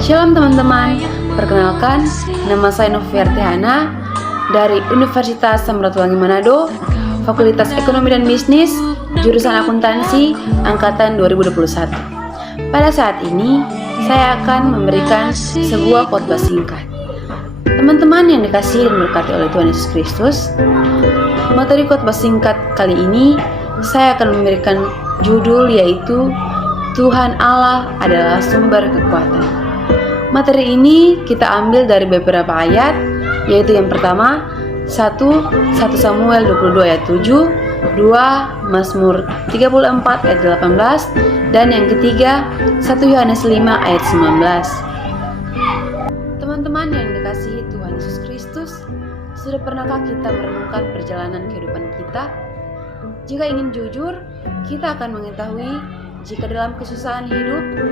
Shalom teman-teman, perkenalkan nama saya Noviarti Hana dari Universitas Samratulangi Manado, Fakultas Ekonomi dan Bisnis, jurusan Akuntansi, angkatan 2021. Pada saat ini, saya akan memberikan sebuah khotbah singkat. Teman-teman yang dikasihi dan diberkati oleh Tuhan Yesus Kristus, materi khotbah singkat kali ini saya akan memberikan judul yaitu Tuhan Allah adalah sumber kekuatan. Materi ini kita ambil dari beberapa ayat, yaitu yang pertama 1 Samuel 22 ayat 7, 2 Mazmur 34 ayat 18, dan yang ketiga 1 Yohanes 5 ayat 19. Teman-teman yang dikasihi Tuhan Yesus Kristus, sudah pernahkah kita merenungkan perjalanan kehidupan kita? Jika ingin jujur, kita akan mengetahui jika dalam kesusahan hidup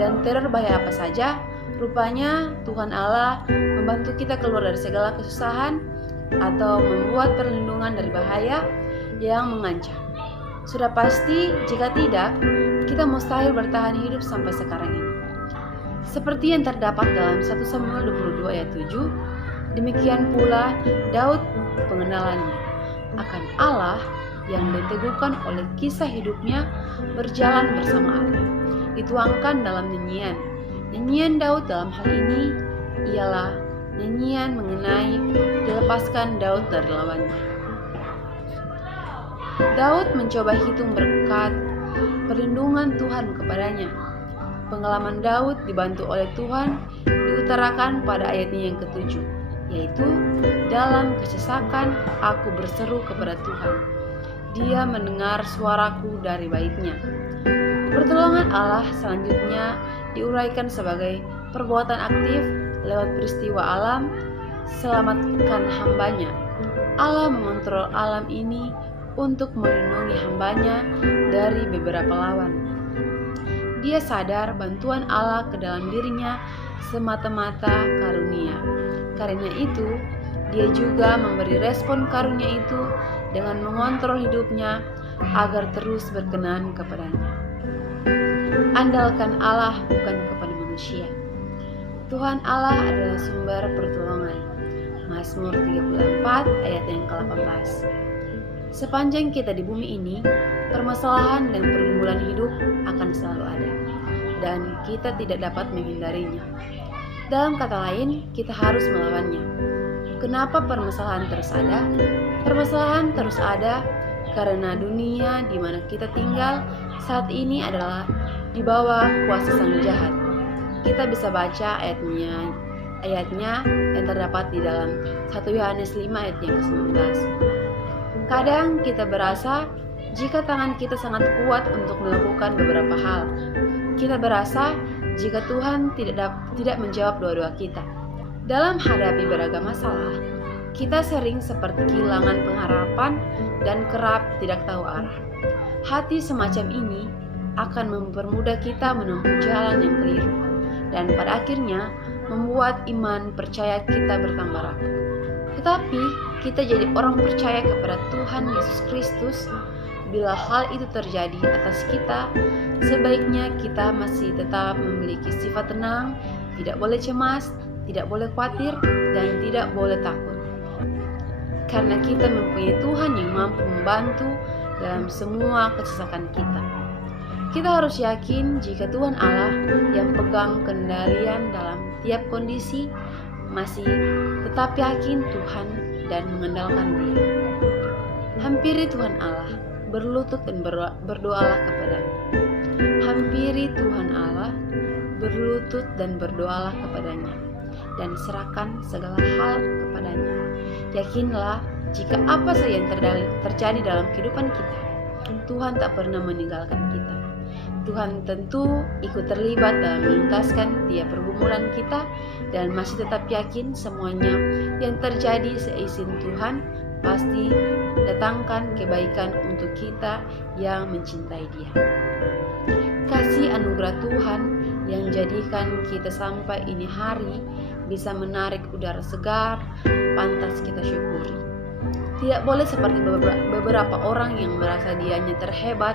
dan teror bahaya apa saja, rupanya Tuhan Allah membantu kita keluar dari segala kesusahan atau membuat perlindungan dari bahaya yang mengancam. Sudah pasti jika tidak, kita mustahil bertahan hidup sampai sekarang ini. Seperti yang terdapat dalam 1 Samuel 22 ayat 7, demikian pula Daud pengenalannya akan Allah yang diteguhkan oleh kisah hidupnya berjalan bersama Allah, dituangkan dalam nyanyian. Nyanyian Daud dalam hal ini ialah nyanyian mengenai dilepaskan Daud dari lawannya. Daud mencoba hitung berkat perlindungan Tuhan kepadanya. Pengalaman Daud dibantu oleh Tuhan diutarakan pada ayatnya yang ke-7, yaitu dalam kesesakan aku berseru kepada Tuhan. Dia mendengar suaraku dari baitnya. Pertolongan Allah selanjutnya diuraikan sebagai perbuatan aktif lewat peristiwa alam, selamatkan hambanya. Allah mengontrol alam ini untuk melindungi hambanya dari beberapa lawan. Dia sadar bantuan Allah ke dalam dirinya semata-mata karunia. Karena itu, dia juga memberi respon karunia itu dengan mengontrol hidupnya agar terus berkenan kepadanya. Andalkan Allah bukan kepada manusia. Tuhan Allah adalah sumber pertolongan. Mazmur 34 ayat yang ke-18. Sepanjang kita di bumi ini, permasalahan dan pergumulan hidup akan selalu ada, dan kita tidak dapat menghindarinya. Dalam kata lain, kita harus melawannya. Kenapa permasalahan terus ada? Permasalahan terus ada karena dunia di mana kita tinggal saat ini adalah di bawah kuasa sang jahat. Kita bisa baca ayatnya yang terdapat di dalam 1 Yohanes 5 ayat yang ke-19. Kadang kita berasa jika tangan kita sangat kuat untuk melakukan beberapa hal. Kita berasa jika Tuhan tidak menjawab doa-doa kita. Dalam hadapi beragam masalah, kita sering seperti kehilangan pengharapan dan kerap tidak tahu arah. Hati semacam ini akan mempermudah kita menempuh jalan yang keliru, dan pada akhirnya membuat iman percaya kita bertambah rapuh. Tetapi kita jadi orang percaya kepada Tuhan Yesus Kristus. Bila hal itu terjadi atas kita, sebaiknya kita masih tetap memiliki sifat tenang, tidak boleh cemas, tidak boleh khawatir, dan tidak boleh takut. Karena kita mempunyai Tuhan yang mampu membantu dalam semua kesesakan kita. Kita harus yakin jika Tuhan Allah yang pegang kendalian dalam tiap kondisi masih tetap yakin Tuhan dan mengandalkan Dia. Hampiri Tuhan Allah, berlutut dan berdoalah kepadanya. Hampiri Tuhan Allah, berlutut dan berdoalah kepadanya, dan serahkan segala hal kepadanya. Yakinlah jika apa saja yang terjadi dalam kehidupan kita, Tuhan tak pernah meninggalkan kita. Tuhan tentu ikut terlibat dalam menuntaskan tiap pergumulan kita, dan masih tetap yakin semuanya yang terjadi seizin Tuhan pasti datangkan kebaikan untuk kita yang mencintai Dia. Kasih anugerah Tuhan yang jadikan kita sampai ini hari bisa menarik udara segar, pantas kita syukuri. Tidak boleh seperti beberapa orang yang merasa dianya terhebat,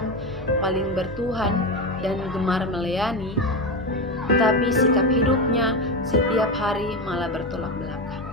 paling bertuhan, dan gemar melayani. tetapi sikap hidupnya setiap hari malah bertolak belakang.